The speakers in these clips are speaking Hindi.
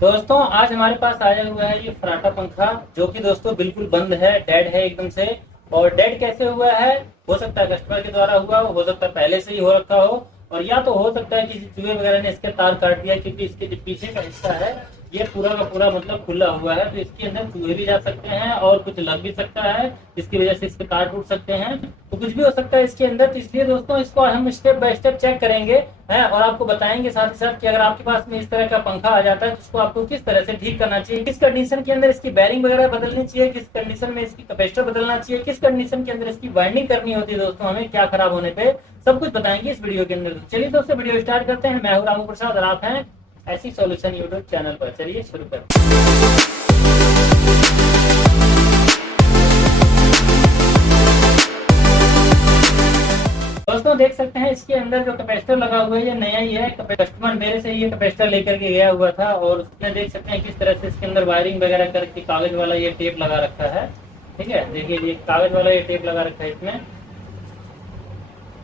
दोस्तों आज हमारे पास आया हुआ है ये फराटा पंखा, जो कि दोस्तों बिल्कुल बंद है, डेड है एकदम से। और डेड कैसे हुआ है? हो सकता है कस्टमर के द्वारा हुआ हो सकता है पहले से ही हो रखा हो, और या तो हो सकता है किसी चूहे वगैरह ने इसके तार काट दिया, क्योंकि इसके जो पीछे का हिस्सा है ये पूरा का पूरा मतलब खुला हुआ है, तो इसके अंदर चूहे भी जा सकते हैं और कुछ लग भी सकता है, जिसकी वजह से इसके तार टूट सकते हैं। तो कुछ भी हो सकता है इसके अंदर, तो इसलिए दोस्तों इसको हम स्टेप बाय स्टेप चेक करेंगे है, और आपको बताएंगे साथ ही साथ कि अगर आपके पास में इस तरह का पंखा आ जाता है तो उसको आपको किस तरह से ठीक करना चाहिए, किस कंडीशन के अंदर इसकी बैरिंग वगैरह बदलनी चाहिए, किस कंडीशन में इसकी कैपेसिटर बदलना चाहिए, किस कंडीशन के अंदर इसकी वाइंडिंग करनी होती है दोस्तों, हमें क्या खराब होने पे, सब कुछ बताएंगे इस वीडियो के अंदर। चलिए दोस्तों वीडियो स्टार्ट करते हैं। मैं हूं रामू प्रसाद और आप हैं ऐसी सॉल्यूशन यूट्यूब चैनल पर। चलिए शुरू करते हैं। दोस्तों देख सकते हैं इसके अंदर जो कैपेसिटर लगा हुआ है ये नया ही है। कस्टमर मेरे से ये कैपेसिटर लेकर के गया हुआ था, और उसने देख सकते हैं किस तरह से इसके अंदर वायरिंग वगैरह करके कागज वाला ये टेप लगा रखा है। ठीक है, देखिए ये कागज वाला ये टेप लगा रखा है इसमें।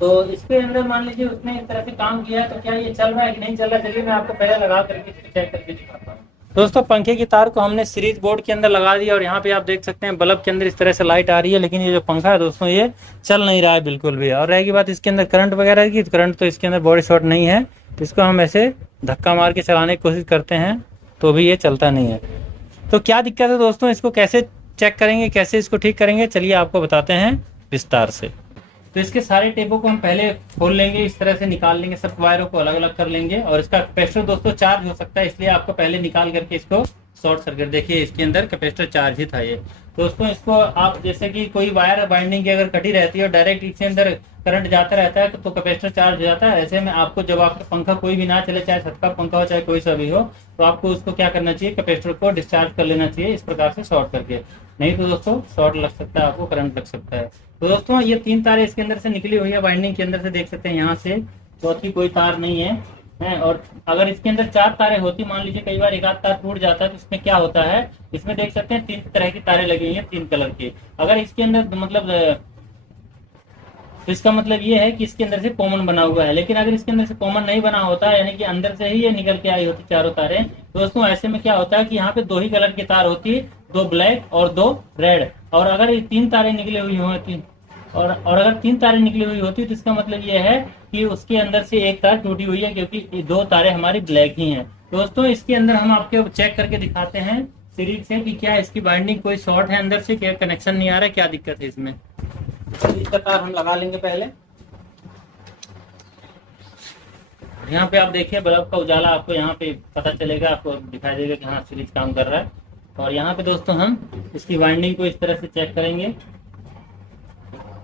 तो इसके अंदर मान लीजिए उसने इस तरह से काम किया है, तो क्या ये चल रहा है कि नहीं चल रहा है, चलिए मैं आपको पहले लगा करके चेक करके दिखाता हूँ। दोस्तों पंखे की तार को हमने सीरीज बोर्ड के अंदर लगा दिया, और यहाँ पे आप देख सकते हैं बल्ब के अंदर इस तरह से लाइट आ रही है, लेकिन ये जो पंखा है दोस्तों ये चल नहीं रहा है बिल्कुल भी। और रहेगी बात इसके अंदर करंट वगैरह की, करंट तो इसके अंदर बॉडी शॉर्ट नहीं है, इसको हम ऐसे धक्का मार के चलाने की कोशिश करते हैं तो भी ये चलता नहीं है। तो क्या दिक्कत है दोस्तों, इसको कैसे चेक करेंगे, कैसे इसको ठीक करेंगे, चलिए आपको बताते हैं विस्तार से। तो इसके सारे टेपों को हम पहले खोल लेंगे, इस तरह से निकाल लेंगे, सब वायरों को अलग अलग कर लेंगे। और इसका कैपेसिटर दोस्तों चार्ज हो सकता है, इसलिए आपको पहले निकाल करके इसको शॉर्ट सर्किट, देखिए इसके अंदर कैपेसिटर चार्ज ही था ये। दोस्तों इसको आप जैसे कि कोई वायर बाइंडिंग की अगर कटी रहती है और डायरेक्ट इसके अंदर करंट जाता रहता है तो कैपेसिटर चार्ज हो जाता है। ऐसे में आपको जब आपका पंखा कोई भी ना चले, चाहे छत का पंखा हो चाहे कोई सा भी हो, तो आपको उसको क्या करना चाहिए, कैपेसिटर को डिस्चार्ज कर लेना चाहिए इस प्रकार से शॉर्ट करके, नहीं तो दोस्तों शॉर्ट लग सकता है, आपको करंट लग सकता है। तो दोस्तों ये 3 तारें इसके अंदर से निकली हुई है, वाइंडिंग के अंदर से देख सकते हैं, यहाँ से चौथी कोई तार नहीं है। और अगर इसके अंदर 4 तारें होती, मान लीजिए कई बार एक आध तार टूट जाता है, तो इसमें क्या होता है, इसमें देख सकते हैं 3 तरह की तारें लगी हुई हैं, 3 कलर की। अगर इसके अंदर मतलब तो इसका मतलब ये है कि इसके अंदर से कॉमन बना हुआ है, लेकिन अगर इसके अंदर से कॉमन नहीं बना होता, यानी कि अंदर से ही ये निकल के आई होती चारों तारें, तो दोस्तों ऐसे में क्या होता है कि यहाँ पे 2 ही कलर की तार होती, 2 ब्लैक और 2 रेड। और अगर ये 3 तारें निकली हुई होती और अगर 3 तारें निकली हुई होती तो इसका मतलब ये है कि उसके अंदर से एक तार टूटी हुई है, क्योंकि 2 तारें हमारी ब्लैक ही हैं। दोस्तों इसके अंदर हम आपको चेक करके दिखाते हैं सीरीज से कि क्या इसकी बाइंडिंग कोई शॉर्ट है, अंदर से क्या कनेक्शन नहीं आ रहा है, क्या दिक्कत है इसमें। इसका तार हम लगा लेंगे पहले। यहाँ पे आप देखिए बल्ब का उजाला आपको यहाँ पे पता चलेगा, आपको दिखाई देगा कि हाँ सीरीज काम कर रहा है। और यहाँ पे दोस्तों हम इसकी वाइंडिंग को इस तरह से चेक करेंगे।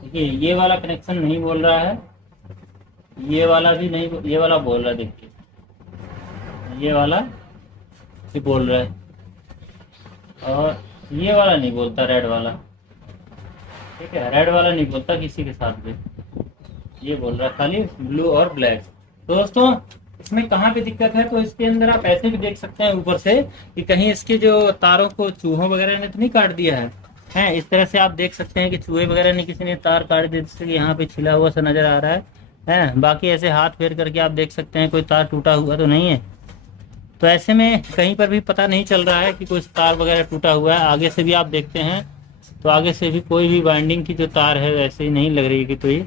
देखिए ये वाला कनेक्शन नहीं बोल रहा है, ये वाला भी नहीं, ये वाला बोल रहा है, देखिए ये वाला भी बोल रहा है, और ये वाला नहीं बोलता, रेड वाला। ठीक है, रेड वाला नहीं बोलता किसी के साथ भी, ये बोल रहा है खाली ब्लू और ब्लैक। तो दोस्तों इसमें कहाँ पे दिक्कत है, तो इसके अंदर आप ऐसे भी देख सकते हैं ऊपर से कि कहीं इसके जो तारों को चूहों वगैरह ने तो नहीं काट दिया है। इस तरह से आप देख सकते हैं कि चूहे वगैरह ने किसी ने तार काट दिया, जिससे यहाँ पे छिला हुआ सा नजर आ रहा है। बाकी ऐसे हाथ फेर करके आप देख सकते हैं कोई तार टूटा हुआ तो नहीं है। तो ऐसे में कहीं पर भी पता नहीं चल रहा है कि कोई तार वगैरह टूटा हुआ है। आगे से भी आप देखते हैं तो आगे से भी कोई भी वाइंडिंग की जो तार है वैसे ही नहीं लग रही है कि कोई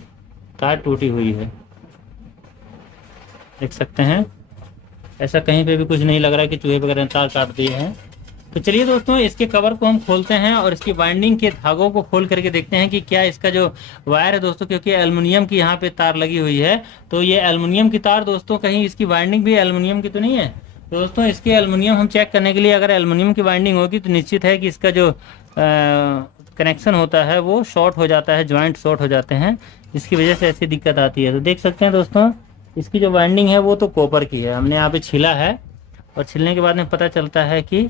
तार टूटी हुई है, देख सकते हैं। ऐसा कहीं पे भी कुछ नहीं लग रहा है कि चूहे वगैरह ने तार काट दिए हैं। तो चलिए दोस्तों इसके कवर को हम खोलते हैं और इसकी वाइंडिंग के धागों को खोल करके देखते हैं कि क्या इसका जो वायर है दोस्तों, क्योंकि एल्युमिनियम की यहाँ पे तार लगी हुई है, तो ये एल्युमिनियम की तार दोस्तों, कहीं इसकी वाइंडिंग भी एल्युमिनियम की तो नहीं है। तो दोस्तों इसके एल्युमिनियम हम चेक करने के लिए, अगर एल्युमिनियम की वाइंडिंग होगी तो निश्चित है कि इसका जो कनेक्शन होता है वो शॉर्ट हो जाता है, ज्वाइंट शॉर्ट हो जाते हैं, जिसकी वजह से ऐसी दिक्कत आती है। तो देख सकते हैं दोस्तों इसकी जो वाइंडिंग है वो तो कॉपर की है, हमने यहाँ पे छिला है, और छिलने के बाद में पता चलता है कि,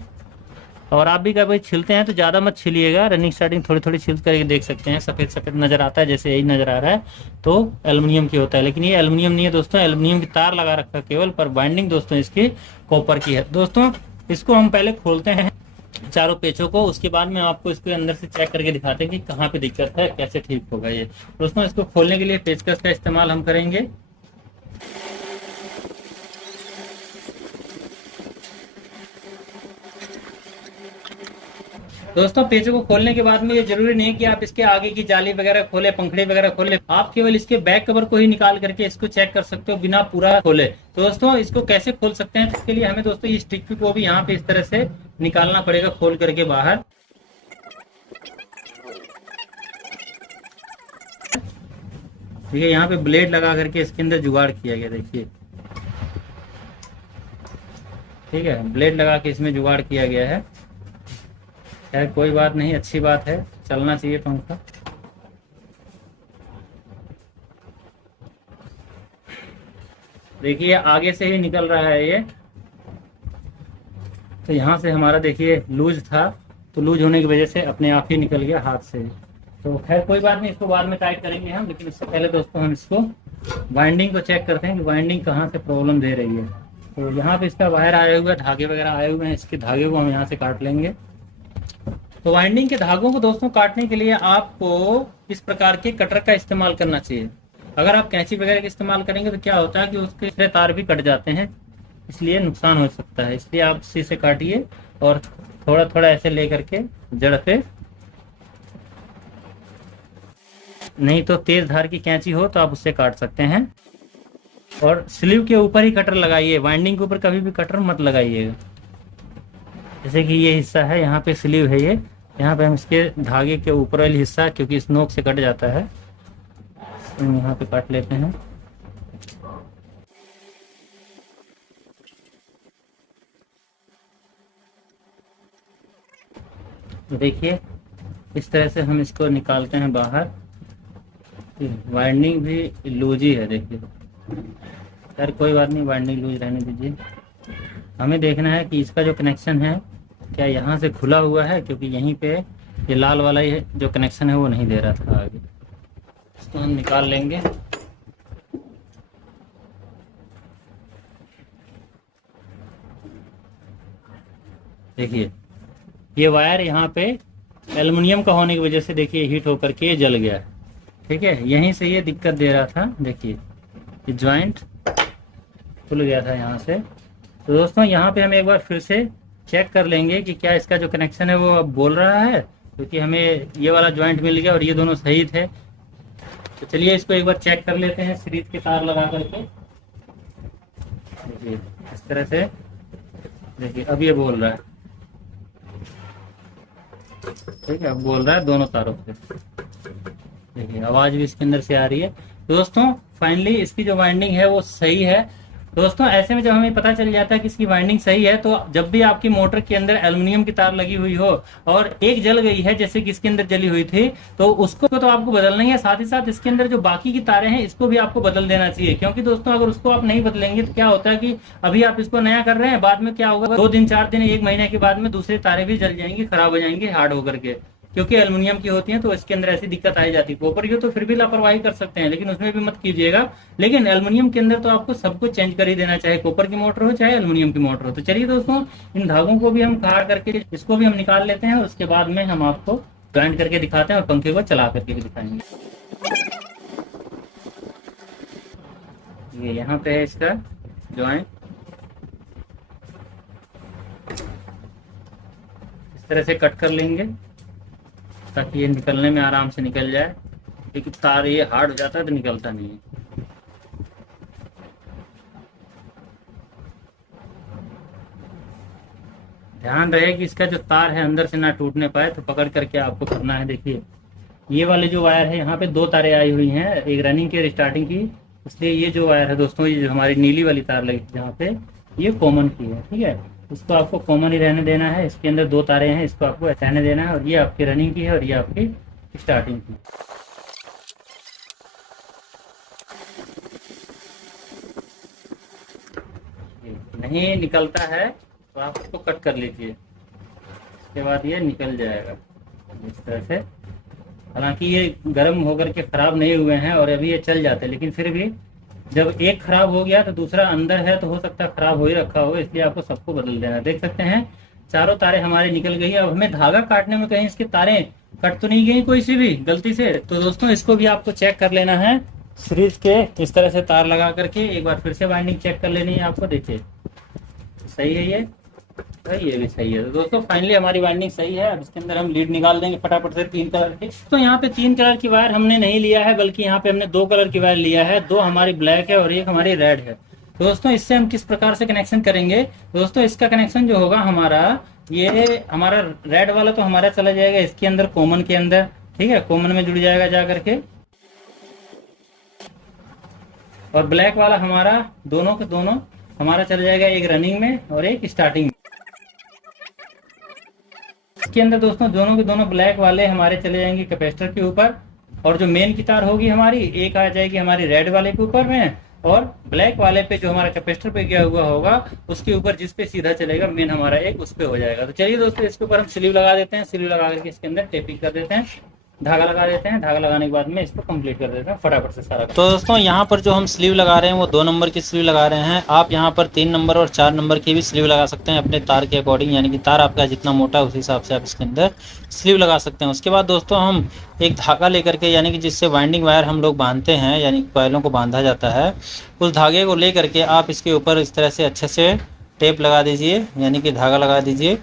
और आप भी कभी छिलते हैं तो ज़्यादा मत छिलिएगा, रनिंग स्टार्टिंग थोड़ी थोड़ी छिल करके देख सकते हैं, सफ़ेद सफ़ेद नज़र आता है, जैसे यही नज़र आ रहा है तो एल्युमिनियम की होता है, लेकिन ये एल्युमिनियम नहीं है दोस्तों, एल्युमिनियम की तार लगा रखा है केवल, पर बाइंडिंग दोस्तों इसकी कॉपर की है। दोस्तों इसको हम पहले खोलते हैं चारों पेचों को, उसके बाद में आपको इसके अंदर से चेक करके दिखाते हैं कि कहाँ पे दिक्कत है, कैसे ठीक होगा ये। दोस्तों इसको खोलने के लिए पेचकस का इस्तेमाल हम करेंगे। दोस्तों पेचों को खोलने के बाद में ये जरूरी नहीं कि आप इसके आगे की जाली वगैरह खोले, पंखड़ी वगैरह खोले, आप केवल इसके बैक कवर को ही निकाल करके इसको चेक कर सकते हो बिना पूरा खोले। तो दोस्तों इसको कैसे खोल सकते हैं, इसके लिए हमें दोस्तों ये स्टिक को भी यहाँ पे इस तरह से निकालना पड़ेगा खोल करके बाहर। ठीक है, यहाँ पे ब्लेड लगा करके इसके अंदर जुगाड़ किया गया, देखिए। ठीक है, ब्लेड लगा के इसमें जुगाड़ किया गया है। खैर कोई बात नहीं, अच्छी बात है, चलना चाहिए पंखा। देखिए आगे से ही निकल रहा है ये। तो यहाँ से हमारा देखिए लूज था, तो लूज होने की वजह से अपने आप ही निकल गया हाथ से। तो खैर कोई बात नहीं, इसको बाद में टाइट करेंगे हम, लेकिन इससे पहले दोस्तों हम इसको वाइंडिंग को चेक करते हैं कि वाइंडिंग कहाँ से प्रॉब्लम दे रही है। तो यहाँ पे इसका वायर आया हुआ है, धागे वगैरह आए हुए हैं, इसके धागे को हम यहाँ से काट लेंगे। तो वाइंडिंग के धागों को दोस्तों काटने के लिए आपको इस प्रकार के कटर का इस्तेमाल करना चाहिए। अगर आप कैंची वगैरह का इस्तेमाल करेंगे तो क्या होता है कि उसके तार भी कट जाते हैं, इसलिए नुकसान हो सकता है। इसलिए आप इसी से काटिए और थोड़ा थोड़ा ऐसे ले करके जड़ पे, नहीं तो तेज धार की कैंची हो तो आप उससे काट सकते हैं। और स्लीव के ऊपर ही कटर लगाइए, वाइंडिंग के ऊपर कभी भी कटर मत लगाइएगा। जैसे कि ये हिस्सा है, यहाँ पे स्लीव है, ये यहाँ पे हम इसके धागे के ऊपर वाली हिस्सा, क्योंकि इस नोक से कट जाता है, हम यहाँ पे काट लेते हैं। देखिए इस तरह से हम इसको निकालते हैं बाहर। वाइंडिंग भी लूज ही है, देखिए। यार कोई बात नहीं, वाइंडिंग लूज रहने दीजिए। हमें देखना है कि इसका जो कनेक्शन है क्या यहाँ से खुला हुआ है, क्योंकि यहीं पे ये लाल वाला ही जो कनेक्शन है वो नहीं दे रहा था आगे। इसको हम निकाल लेंगे। देखिए ये वायर यहाँ पे एल्युमिनियम का होने की वजह से देखिए हीट होकर के जल गया है। ठीक है, यहीं से ये दिक्कत दे रहा था। देखिए ये ज्वाइंट खुल गया था यहाँ से। तो दोस्तों यहाँ पे हम एक बार फिर से चेक कर लेंगे कि क्या इसका जो कनेक्शन है वो अब बोल रहा है, क्योंकि हमें ये वाला ज्वाइंट मिल गया और ये दोनों सही थे। तो चलिए इसको एक बार चेक कर लेते हैं सीरीज के तार लगा करके। देखिए इस तरह से, देखिए अब ये बोल रहा है। ठीक है, अब बोल रहा है दोनों तारों से। देखिए आवाज भी इसके अंदर से आ रही है। दोस्तों फाइनली इसकी जो वाइंडिंग है वो सही है। दोस्तों ऐसे में जब हमें पता चल जाता है कि इसकी वाइंडिंग सही है, तो जब भी आपकी मोटर के अंदर एल्युमिनियम की तार लगी हुई हो और एक जल गई है, जैसे कि इसके अंदर जली हुई थी, तो उसको तो आपको बदलना ही है। साथ ही साथ इसके अंदर जो बाकी की तारें हैं इसको भी आपको बदल देना चाहिए, क्योंकि दोस्तों अगर उसको आप नहीं बदलेंगे तो क्या होता है कि अभी आप इसको नया कर रहे हैं, बाद में क्या होगा, 2 दिन 4 दिन 1 महीने के बाद में दूसरी तारें भी जल जाएंगी, खराब हो जाएंगी हार्ड होकर के, क्योंकि एल्युमिनियम की होती है। तो इसके अंदर ऐसी दिक्कत आई जाती है। कॉपर की तो फिर भी लापरवाही कर सकते हैं, लेकिन उसमें भी मत कीजिएगा। लेकिन एल्युमिनियम के अंदर तो आपको सब कुछ चेंज कर ही देना, चाहे कॉपर की मोटर हो चाहे एल्युमिनियम की मोटर हो। तो चलिए दोस्तों इन धागों को भी हम काट करके इसको भी हम निकाल लेते हैं, और उसके बाद में हम आपको ज्वाइंट करके दिखाते हैं और पंखे को चला करके भी दिखाएंगे। ये यहाँ पे है इसका ज्वाइंट, इस तरह से कट कर लेंगे ताकि ये निकलने में आराम से निकल जाए, क्योंकि तार ये हार्ड हो जाता है तो निकलता नहीं है। ध्यान रहे कि इसका जो तार है अंदर से ना टूटने पाए, तो पकड़ करके आपको करना है। देखिए ये वाले जो वायर है यहाँ पे 2 तारें आई हुई हैं, एक रनिंग की और स्टार्टिंग की, इसलिए ये जो वायर है दोस्तों, ये जो हमारी नीली वाली तार लगी थी जहाँ पे, ये कॉमन की है। ठीक है, इसको आपको कॉमन ही रहने देना है। इसके अंदर 2 तारें हैं, इसको आपको रहने देना है, और ये आपकी रनिंग की है और ये आपकी स्टार्टिंग की। नहीं निकलता है तो आप इसको कट कर लीजिए, इसके बाद ये निकल जाएगा इस तरह से। हालांकि ये गर्म होकर के खराब नहीं हुए हैं और अभी ये चल जाते हैं, लेकिन फिर भी जब एक खराब हो गया तो दूसरा अंदर है, तो हो सकता है खराब हो ही रखा हो, इसलिए आपको सबको बदल देना। देख सकते हैं चारों तारें हमारी निकल गई। अब हमें धागा काटने में कहीं इसकी तारें कट तो नहीं गई कोई सी भी गलती से। तो दोस्तों इसको भी आपको चेक कर लेना है सीरीज के इस तरह से तार लगा करके। एक बार फिर से वाइंडिंग चेक कर लेनी है आपको। देखिए सही है ये, सही है, भी सही है। तो दोस्तों फाइनली हमारी वाइंडिंग सही है। अब इसके अंदर हम लीड निकाल देंगे फटाफट से 3 कलर की। तो यहाँ पे 3 कलर की वायर हमने नहीं लिया है, बल्कि यहाँ पे हमने 2 कलर की वायर लिया है। 2 हमारी ब्लैक है और 1 हमारी रेड है। तो दोस्तों इससे हम किस प्रकार से कनेक्शन करेंगे? दोस्तों इसका कनेक्शन जो होगा हमारा, ये हमारा रेड वाला तो हमारा चला जाएगा इसके अंदर, कॉमन के अंदर, ठीक है, कॉमन में जुड़ जाएगा जा करके। और ब्लैक वाला हमारा दोनों के दोनों हमारा चला जाएगा, एक रनिंग में और एक स्टार्टिंग में। इसके अंदर दोस्तों दोनों के दोनों ब्लैक वाले हमारे चले जाएंगे कैपेसिटर के ऊपर, और जो मेन की तार होगी हमारी, एक आ जाएगी हमारी रेड वाले के ऊपर में, और ब्लैक वाले पे जो हमारा कैपेसिटर पे गया हुआ होगा उसके ऊपर जिस पे सीधा चलेगा मेन हमारा एक, उस पे हो जाएगा। तो चलिए दोस्तों इसके ऊपर हम स्लीव लगा देते हैं। स्लीव लगा करके इसके अंदर टेपिंग कर देते हैं, धागा लगा देते हैं। धागा लगाने के बाद में इसको कंप्लीट कर देते हैं फटाफट से सारा। तो दोस्तों यहाँ पर जो हम स्लीव लगा रहे हैं वो 2 नंबर की स्लीव लगा रहे हैं। आप यहाँ पर 3 नंबर और 4 नंबर की भी स्लीव लगा सकते हैं अपने तार के अकॉर्डिंग, यानी कि तार आपका जितना मोटा है उस हिसाब से आप इसके अंदर स्लीव लगा सकते हैं। उसके बाद दोस्तों हम एक धागा लेकर के, यानी कि जिससे वाइंडिंग वायर हम लोग बांधते हैं, यानी कॉइलों को बांधा जाता है, उस धागे को ले करके आप इसके ऊपर इस तरह से अच्छे से टेप लगा दीजिए, यानी कि धागा लगा दीजिए।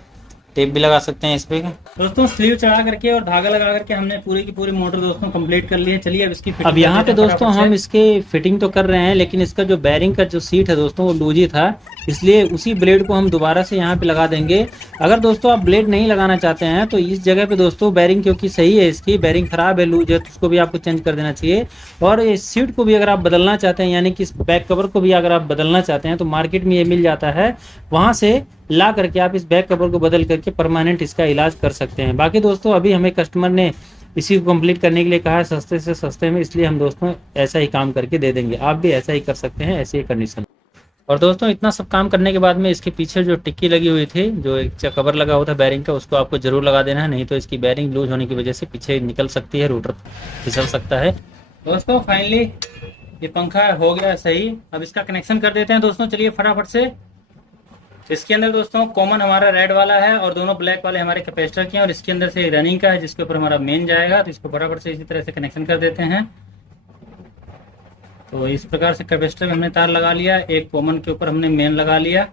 टेप भी लगा सकते हैं इस पे। दोस्तों स्लीव चढ़ा करके और धागा लगा करके हमने पूरी की पूरी मोटर दोस्तों कंप्लीट कर ली है। चलिए अब इसकी फिटिंग। अब यहाँ पे दोस्तों हम इसके फिटिंग तो कर रहे हैं, लेकिन इसका जो बैरिंग का जो सीट है दोस्तों वो लूज ही था, इसलिए उसी ब्लेड को हम दोबारा से यहाँ पे लगा देंगे। अगर दोस्तों आप ब्लेड नहीं लगाना चाहते हैं तो इस जगह पे दोस्तों बैरिंग, क्योंकि सही है इसकी बैरिंग खराब है, लूज है, तो उसको भी आपको चेंज कर देना चाहिए। और इस सीट को भी अगर आप बदलना चाहते हैं, यानी कि इस बैक कवर को भी अगर आप बदलना चाहते हैं तो मार्केट में ये मिल जाता है, वहाँ से ला करके आप इस बैक कवर को बदल करके परमानेंट इसका इलाज कर सकते हैं। बाकी दोस्तों अभी हमें कस्टमर ने इसी को कंप्लीट करने के लिए कहा है सस्ते से सस्ते में, इसलिए हम दोस्तों ऐसा ही काम करके दे देंगे। आप भी ऐसा ही कर सकते हैं, ऐसी ही कंडीशन। और दोस्तों इतना सब काम करने के बाद में इसके पीछे जो टिक्की लगी हुई थी, जो एक कवर लगा हुआ था बैरिंग का, उसको आपको जरूर लगा देना है, नहीं तो इसकी बैरिंग लूज होने की वजह से पीछे निकल सकती है, रोटर फिसल सकता है। दोस्तों फाइनली ये पंखा हो गया सही। अब इसका कनेक्शन कर देते हैं दोस्तों, चलिए फटाफट से। इसके अंदर दोस्तों कॉमन हमारा रेड वाला है और दोनों ब्लैक वाले हमारे कैपेसिटर के हैं, और इसके अंदर से रनिंग का है जिसके ऊपर हमारा मेन जाएगा। तो इसको फटाफट से इसी तरह से कनेक्शन कर देते हैं। तो इस प्रकार से कैपेसिटर में हमने तार लगा लिया, एक कॉमन के ऊपर हमने मेन लगा लिया,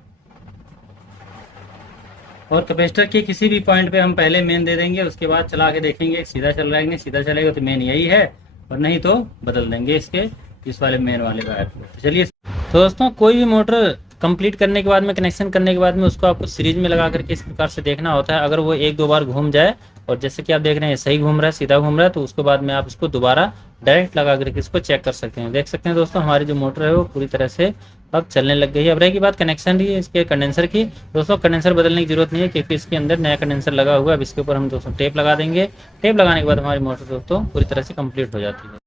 और कैपेसिटर के किसी भी पॉइंट पे हम पहले मेन दे देंगे, उसके बाद चला के देखेंगे सीधा चल रहा है कि नहीं। सीधा चलेगा तो मेन यही है, और नहीं तो बदल देंगे इसके इस वाले मेन वाले वायर को। तो चलिए दोस्तों, कोई भी मोटर कंप्लीट करने के बाद में, कनेक्शन करने के बाद में, उसको आपको सीरीज में लगा करके इस प्रकार से देखना होता है। अगर वो 1-2 बार घूम जाए, और जैसे कि आप देख रहे हैं सही घूम रहा है, सीधा घूम रहा है, तो उसके बाद में आप इसको दोबारा डायरेक्ट लगा करके इसको चेक कर सकते हैं। देख सकते हैं दोस्तों हमारी जो मोटर है वो पूरी तरह से अब चलने लग गई है। अब रही की बात कनेक्शन की, इसके कंडेंसर की। दोस्तों कंडेंसर बदलने की जरूरत नहीं है, क्योंकि इसके अंदर नया कंडेंसर लगा हुआ है। अब इसके ऊपर हम दोस्तों टेप लगा देंगे। टेप लगाने के बाद हमारी मोटर दोस्तों पूरी तरह से कंप्लीट हो जाती है।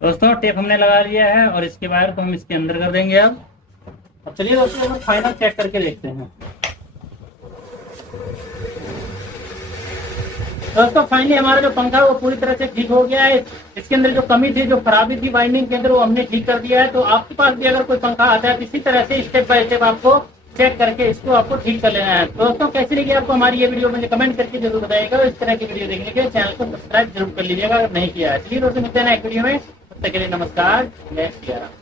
दोस्तों टेप हमने लगा लिया है और इसके वायर को हम इसके अंदर कर देंगे। अब चलिए दोस्तों हम फाइनल चेक करके देखते हैं। दोस्तों फाइनली हमारा जो पंखा है वो पूरी तरह से ठीक हो गया है। इसके अंदर जो कमी थी, जो खराबी थी वाइंडिंग के अंदर, वो हमने ठीक कर दिया है। तो आपके पास भी अगर कोई पंखा आता है तो इसी तरह से स्टेप बाय स्टेप आपको चेक करके इसको आपको ठीक कर लेना है। दोस्तों कैसी लगी आपको हमारी ये वीडियो, मुझे कमेंट करके जरूर बताइएगा। इस तरह की वीडियो देखने के लिए चैनल को सब्सक्राइब जरूर कर लीजिएगा अगर नहीं किया है। चलिए दोस्तों मिलते हैं नेक्स्ट वीडियो में, तब तक के लिए नमस्कार, जय श्री राम।